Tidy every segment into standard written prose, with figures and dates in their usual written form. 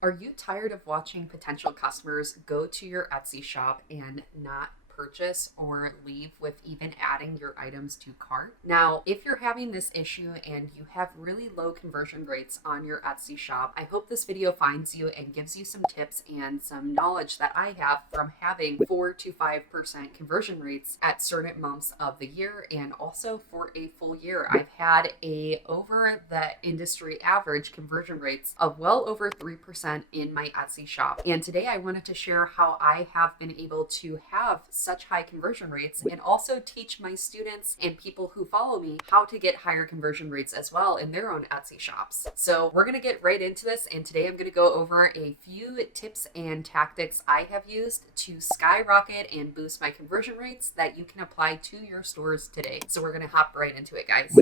Are you tired of watching potential customers go to your Etsy shop and not purchase or leave with even adding your items to cart? Now, if you're having this issue and you have really low conversion rates on your Etsy shop, I hope this video finds you and gives you some tips and some knowledge that I have from having 4 to 5% conversion rates at certain months of the year and also for a full year. I've had over the industry average conversion rates of well over 3% in my Etsy shop. And today I wanted to share how I have been able to have such high conversion rates and also teach my students and people who follow me how to get higher conversion rates as well in their own Etsy shops. So we're going to get right into this, and today I'm going to go over a few tips and tactics I have used to skyrocket and boost my conversion rates that you can apply to your stores today. So we're going to hop right into it, guys.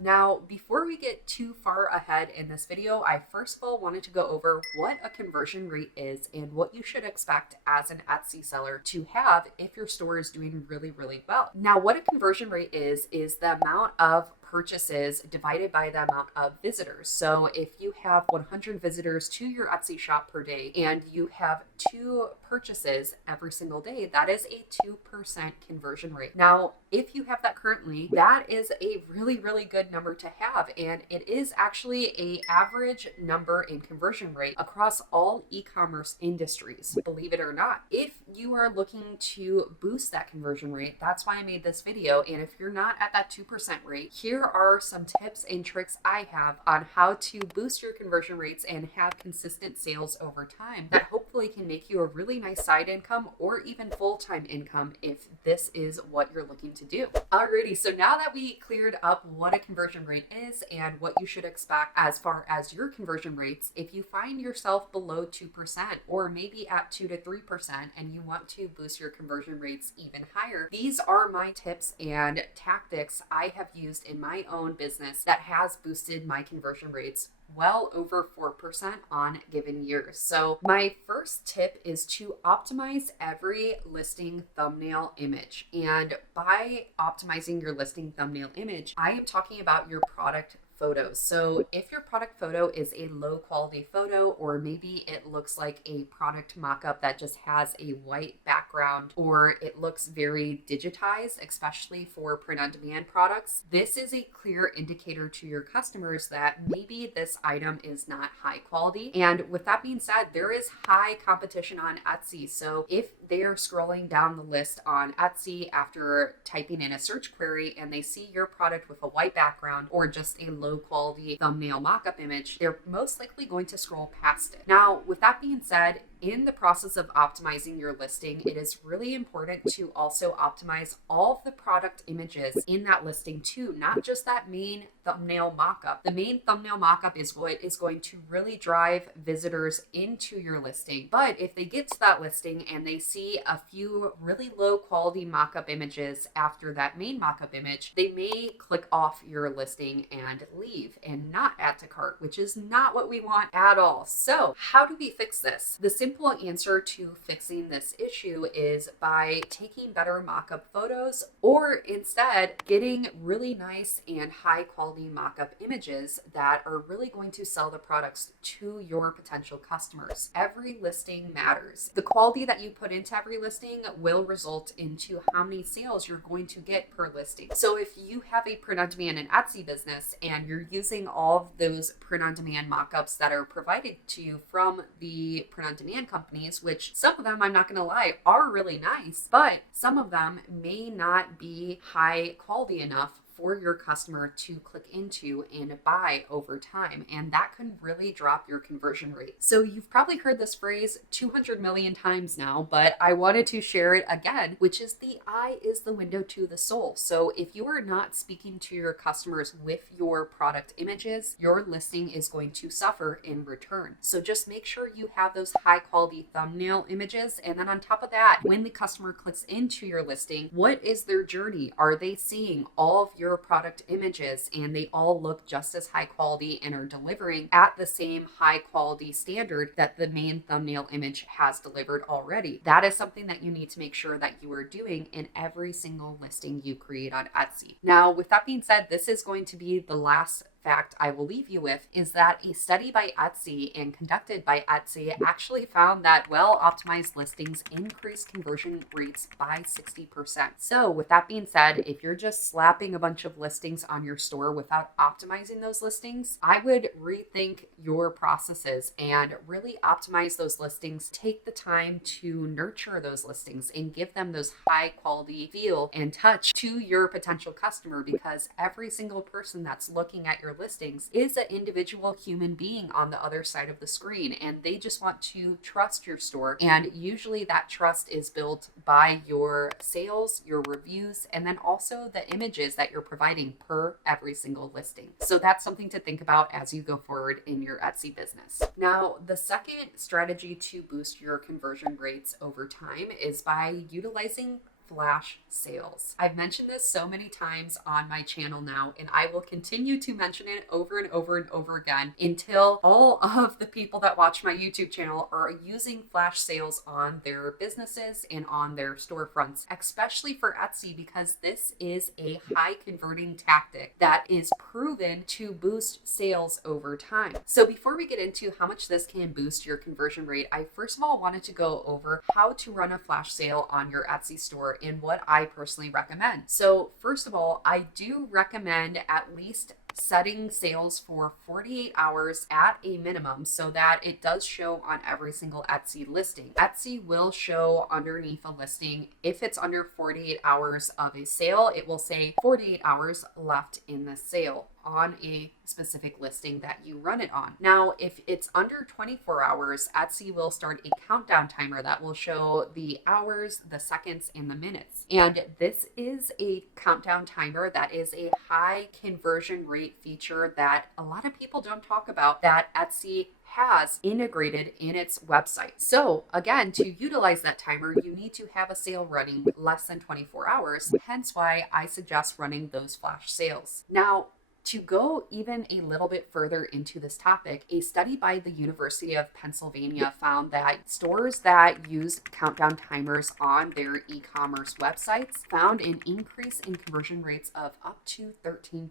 Now, before we get too far ahead in this video, I first of all wanted to go over what a conversion rate is and what you should expect as an Etsy seller to have if your store is doing really, really well. Now, what a conversion rate is the amount of purchases divided by the amount of visitors. So if you have 100 visitors to your Etsy shop per day and you have 2 purchases every single day, that is a 2% conversion rate. Now, if you have that currently, that is a really, really good number to have. And it is actually an average number in conversion rate across all e-commerce industries, believe it or not. If you are looking to boost that conversion rate, that's why I made this video. And if you're not at that 2% rate, here are some tips and tricks I have on how to boost your conversion rates and have consistent sales over time that hopefully can make you a really nice side income or even full-time income if this is what you're looking to do. Alrighty, so now that we cleared up what a conversion rate is and what you should expect as far as your conversion rates, if you find yourself below 2% or maybe at 2 to 3% and you want to boost your conversion rates even higher, these are my tips and tactics I have used in my own business that has boosted my conversion rates well over 4% on given years. So my first tip is to optimize every listing thumbnail image. And by optimizing your listing thumbnail image, I am talking about your product photos. So if your product photo is a low quality photo, or maybe it looks like a product mock-up that just has a white background, or it looks very digitized, especially for print-on-demand products, this is a clear indicator to your customers that maybe this item is not high quality. And with that being said, there is high competition on Etsy. So if they're scrolling down the list on Etsy after typing in a search query and they see your product with a white background or just a low quality thumbnail mock-up image, they're most likely going to scroll past it. Now, with that being said, in the process of optimizing your listing, it is really important to also optimize all of the product images in that listing too, not just that main thumbnail mockup. The main thumbnail mockup is what is going to really drive visitors into your listing. But if they get to that listing and they see a few really low quality mockup images after that main mockup image, they may click off your listing and leave and not add to cart, which is not what we want at all. So how do we fix this? The simple answer to fixing this issue is by taking better mock-up photos, or instead getting really nice and high quality mock-up images that are really going to sell the products to your potential customers. Every listing matters. The quality that you put into every listing will result into how many sales you're going to get per listing. So if you have a print-on-demand and Etsy business and you're using all of those print-on-demand mock-ups that are provided to you from the print-on-demand companies, which some of them, I'm not going to lie, are really nice, but some of them may not be high quality enough for your customer to click into and buy over time. And that can really drop your conversion rate. So you've probably heard this phrase 200 million times now, but I wanted to share it again, which is the eye is the window to the soul. So if you are not speaking to your customers with your product images, your listing is going to suffer in return. So just make sure you have those high quality thumbnail images. And then on top of that, when the customer clicks into your listing, what is their journey? Are they seeing all of your your product images and they all look just as high quality and are delivering at the same high quality standard that the main thumbnail image has delivered already. That is something that you need to make sure that you are doing in every single listing you create on Etsy. Now, with that being said, this is going to be the last fact I will leave you with, is that a study by Etsy and conducted by Etsy actually found that well-optimized listings increase conversion rates by 60%. So with that being said, if you're just slapping a bunch of listings on your store without optimizing those listings, I would rethink your processes and really optimize those listings. Take the time to nurture those listings and give them those high quality feel and touch to your potential customer, because every single person that's looking at your listings is an individual human being on the other side of the screen, and they just want to trust your store. And usually that trust is built by your sales, your reviews, and then also the images that you're providing per every single listing. So that's something to think about as you go forward in your Etsy business. Now, the second strategy to boost your conversion rates over time is by utilizing flash sales. I've mentioned this so many times on my channel now, and I will continue to mention it over and over and over again until all of the people that watch my YouTube channel are using flash sales on their businesses and on their storefronts, especially for Etsy, because this is a high converting tactic that is proven to boost sales over time. So before we get into how much this can boost your conversion rate, I first of all wanted to go over how to run a flash sale on your Etsy store and what I personally recommend. So first of all, I do recommend at least setting sales for 48 hours at a minimum so that it does show on every single Etsy listing. Etsy will show underneath a listing, if it's under 48 hours of a sale, it will say 48 hours left in the sale on a specific listing that you run it on. Now, if it's under 24 hours, Etsy will start a countdown timer that will show the hours, the seconds, and the minutes. And this is a countdown timer that is a high conversion rate feature that a lot of people don't talk about, that Etsy has integrated in its website. So again, to utilize that timer, you need to have a sale running less than 24 hours, hence why I suggest running those flash sales. Now, to go even a little bit further into this topic, a study by the University of Pennsylvania found that stores that use countdown timers on their e-commerce websites found an increase in conversion rates of up to 13%.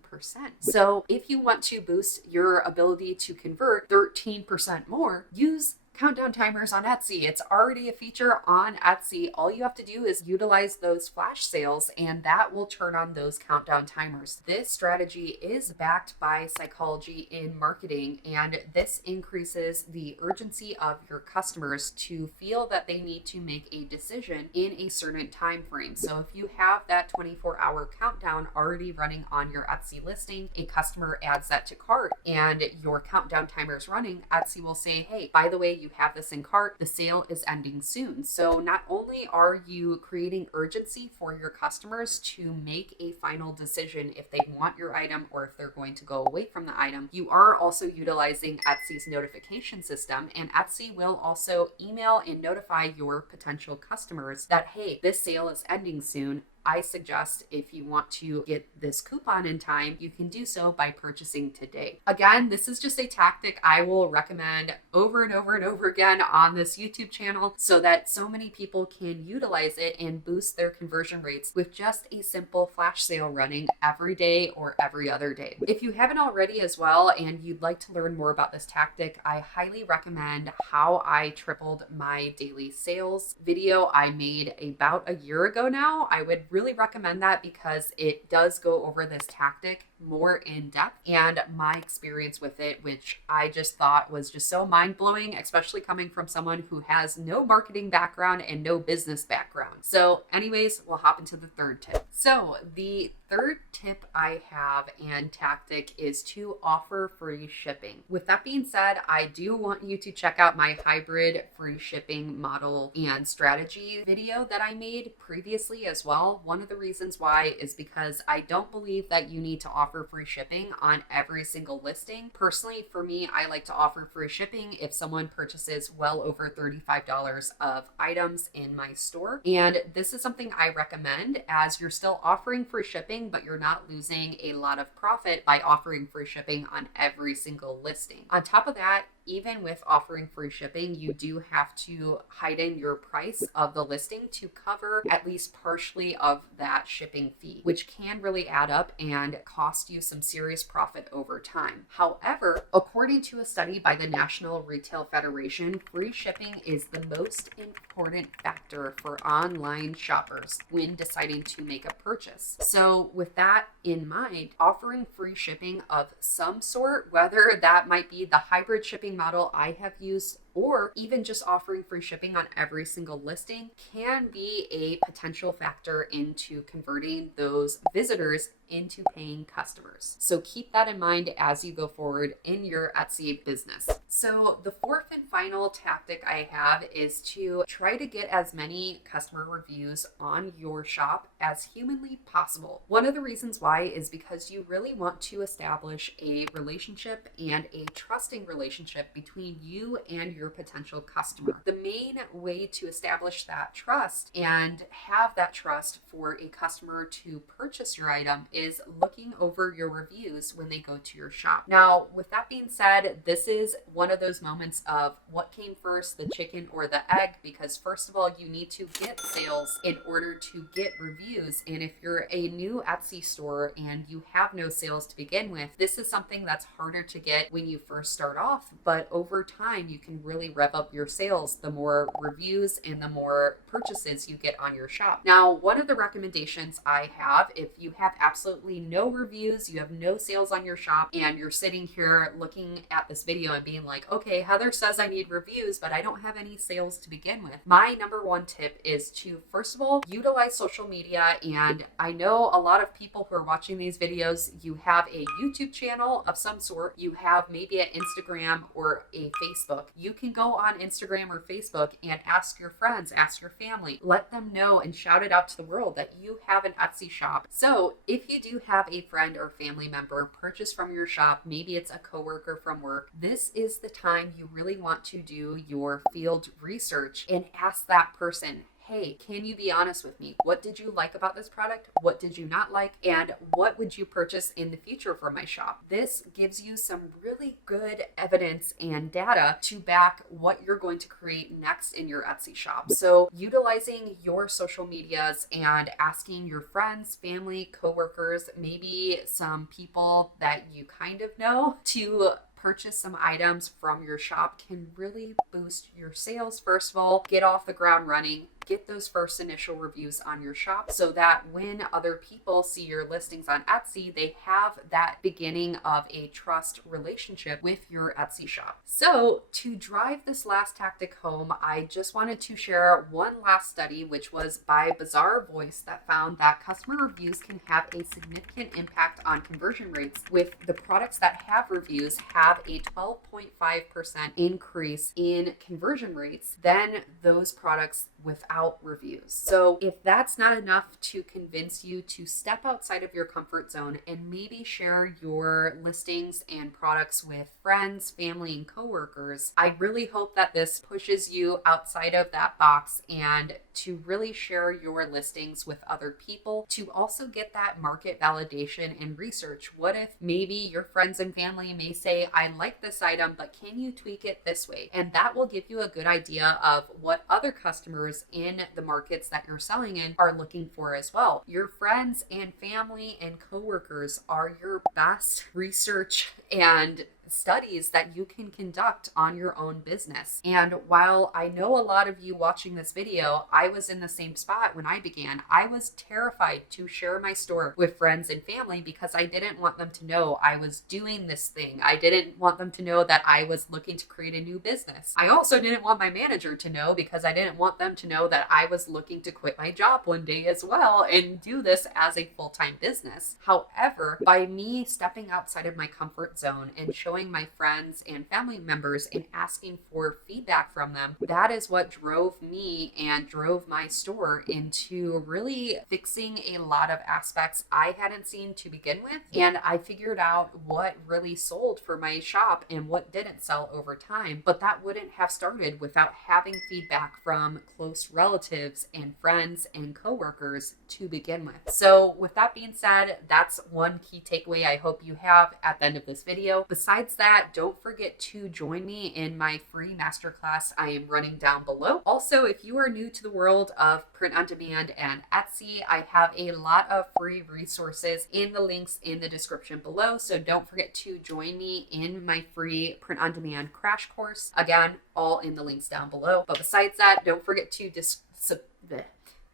So if you want to boost your ability to convert 13% more, use countdown timers on Etsy. It's already a feature on Etsy. All you have to do is utilize those flash sales and that will turn on those countdown timers. This strategy is backed by psychology in marketing, and this increases the urgency of your customers to feel that they need to make a decision in a certain time frame. So if you have that 24-hour countdown already running on your Etsy listing, a customer adds that to cart and your countdown timer is running, Etsy will say, hey, by the way, you have this in cart, the sale is ending soon. So not only are you creating urgency for your customers to make a final decision if they want your item or if they're going to go away from the item, you are also utilizing Etsy's notification system, and Etsy will also email and notify your potential customers that, hey, this sale is ending soon. I suggest if you want to get this coupon in time, you can do so by purchasing today. Again, this is just a tactic I will recommend over and over and over again on this YouTube channel so that so many people can utilize it and boost their conversion rates with just a simple flash sale running every day or every other day. If you haven't already as well and you'd like to learn more about this tactic, I highly recommend how I tripled my daily sales video I made about a year ago now. I would really recommend that because it does go over this tactic more in depth and my experience with it, which I just thought was just so mind-blowing, especially coming from someone who has no marketing background and no business background. So anyways, we'll hop into the third tip. So the third tip I have and tactic is to offer free shipping. With that being said, I do want you to check out my hybrid free shipping model and strategy video that I made previously as well. One of the reasons why is because I don't believe that you need to offer offer free shipping on every single listing. Personally, for me, I like to offer free shipping if someone purchases well over $35 of items in my store. And this is something I recommend, as you're still offering free shipping, but you're not losing a lot of profit by offering free shipping on every single listing. On top of that, even with offering free shipping, you do have to heighten your price of the listing to cover at least partially of that shipping fee, which can really add up and cost you some serious profit over time. However, according to a study by the National Retail Federation, free shipping is the most important factor for online shoppers when deciding to make a purchase. So with that in mind, offering free shipping of some sort, whether that might be the hybrid shipping model I have used, or even just offering free shipping on every single listing, can be a potential factor into converting those visitors into paying customers. So keep that in mind as you go forward in your Etsy business. So the fourth and final tactic I have is to try to get as many customer reviews on your shop as humanly possible. One of the reasons why is because you really want to establish a relationship and a trusting relationship between you and your potential customer. The main way to establish that trust and have that trust for a customer to purchase your item is looking over your reviews when they go to your shop. Now, with that being said, this is one of those moments of what came first, the chicken or the egg, because first of all, you need to get sales in order to get reviews. And if you're a new Etsy store and you have no sales to begin with, this is something that's harder to get when you first start off, but over time, you can really rev up your sales the more reviews and the more purchases you get on your shop. Now, one of the recommendations I have, if you have absolutely no reviews, you have no sales on your shop, and you're sitting here looking at this video and being like, okay, Heather says I need reviews, but I don't have any sales to begin with. My number one tip is to, first of all, utilize social media. And I know a lot of people who are watching these videos, you have a YouTube channel of some sort, you have maybe an Instagram or a Facebook. You can go on Instagram or Facebook and ask your friends, ask your family, let them know and shout it out to the world that you have an Etsy shop. So if you do have a friend or family member purchase from your shop, maybe it's a coworker from work, this is the time you really want to do your field research and ask that person, hey, can you be honest with me? What did you like about this product? What did you not like? And what would you purchase in the future for my shop? This gives you some really good evidence and data to back what you're going to create next in your Etsy shop. So utilizing your social medias and asking your friends, family, coworkers, maybe some people that you kind of know to purchase some items from your shop can really boost your sales. First of all, get off the ground running, get those first initial reviews on your shop so that when other people see your listings on Etsy, they have that beginning of a trust relationship with your Etsy shop. So to drive this last tactic home, I just wanted to share one last study, which was by Bazaar Voice, that found that customer reviews can have a significant impact on conversion rates, with the products that have reviews have a 12.5% increase in conversion rates than those products without reviews. So if that's not enough to convince you to step outside of your comfort zone and maybe share your listings and products with friends, family, and coworkers, I really hope that this pushes you outside of that box and to really share your listings with other people, to also get that market validation and research. What if maybe your friends and family may say, I like this item, but can you tweak it this way? And that will give you a good idea of what other customers in the markets that you're selling in are looking for as well. Your friends and family and coworkers are your best research and studies that you can conduct on your own business. And while I know a lot of you watching this video, I was in the same spot when I began. I was terrified to share my store with friends and family because I didn't want them to know I was doing this thing. I didn't want them to know that I was looking to create a new business. I also didn't want my manager to know because I didn't want them to know that I was looking to quit my job one day as well and do this as a full-time business. However, by me stepping outside of my comfort zone and showing showing my friends and family members and asking for feedback from them, that is what drove me and drove my store into really fixing a lot of aspects I hadn't seen to begin with. And I figured out what really sold for my shop and what didn't sell over time. But that wouldn't have started without having feedback from close relatives and friends and coworkers to begin with. So with that being said, that's one key takeaway I hope you have at the end of this video. Besides that, don't forget to join me in my free masterclass I am running down below. Also, if you are new to the world of print on demand and Etsy, I have a lot of free resources in the links in the description below. So don't forget to join me in my free print on demand crash course. Again, all in the links down below. But besides that, don't forget to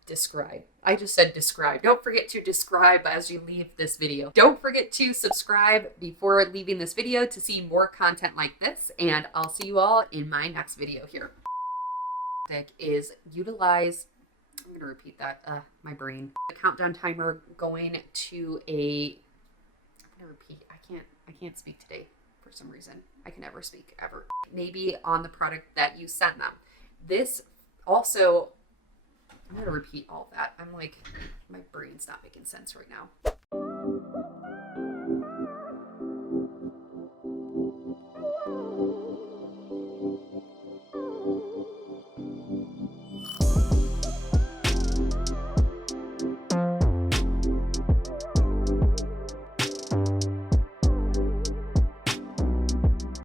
describe. I just said describe. Don't forget to describe as you leave this video. Don't forget to subscribe before leaving this video to see more content like this. And I'll see you all in my next video here. Is utilize, I'm going to repeat that, my brain. The countdown timer going to a, I'm going to repeat, I can't speak today for some reason. I can never speak ever. Maybe on the product that you send them. This also, I'm going to repeat all that. I'm like, my brain's not making sense right now.